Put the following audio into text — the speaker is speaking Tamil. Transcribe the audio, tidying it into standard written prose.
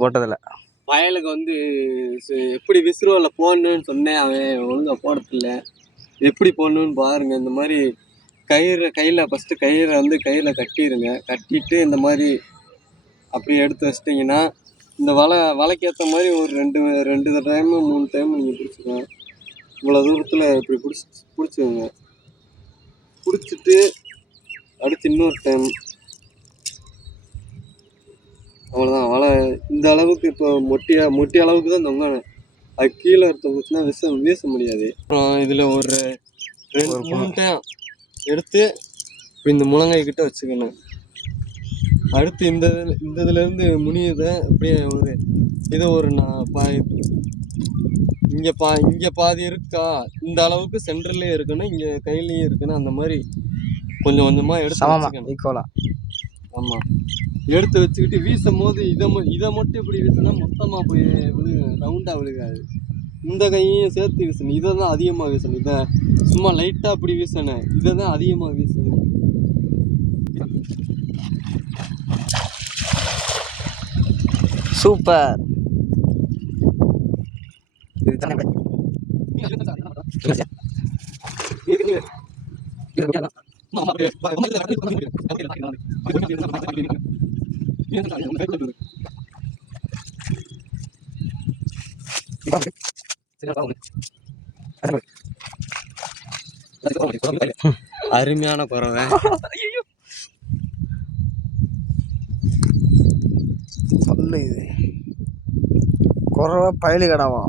போட்டதில்ல. வயலுக்கு வந்து எப்படி விசிறுவல போடணும்னு சொன்னேன், அவன் ஒழுங்கா போடுறதில்ல. எப்படி போடணும்னு பாருங்க. இந்த மாதிரி கையில் ஃபஸ்ட்டு கயிறை கட்டிடுங்க. கட்டிட்டு இந்த மாதிரி அப்படியே எடுத்து வச்சிட்டிங்கன்னா இந்த வலைக்கு மாதிரி ஒரு ரெண்டு டைமு 3 டைம் நீங்கள் பிடிச்சிக்கலாம். இவ்வளோ தூரத்தில் இப்படி பிடிச்சிக்கோங்க. பிடிச்சிட்டு அடுத்து இன்னொரு டைம். அவ்வளோதான். வலை இந்த அளவுக்கு இப்போ மொட்டி அளவுக்கு தான் தொங்கணும். அது கீழே தொங்குச்சுன்னா வீச முடியாது. அப்புறம் இதில் ஒரு 2-3 டைம் எடுத்து இப்போ இந்த முழங்கை கிட்ட வச்சுக்கணும். அடுத்து இந்த இதுலேருந்து முனியதை அப்படியே ஒரு இதை ஒரு இங்கே பாதி இருக்கா, இந்த அளவுக்கு சென்டர்லேயே இருக்கணும், இங்கே கையிலையும் இருக்கணும். அந்த மாதிரி கொஞ்சம் கொஞ்சமாக எடுத்து வச்சுக்கணும். ஈக்குவலா. ஆமாம், எடுத்து வச்சுக்கிட்டு வீசும் போது இதை மட்டும் இப்படி வீசினா மொத்தமாக போய் ரவுண்டாக விழுகாது. இந்த கையையும் சேர்த்து வீசணும். இதை தான் அதிகமாக வீசணும். இதை சும்மா லைட்டாக அப்படி வீசணும். இதை தான் அதிகமாக வீசணும். சூப்பர். அருமையான பறவை. சொல்லு, இது குறவை பயலு கடாவா.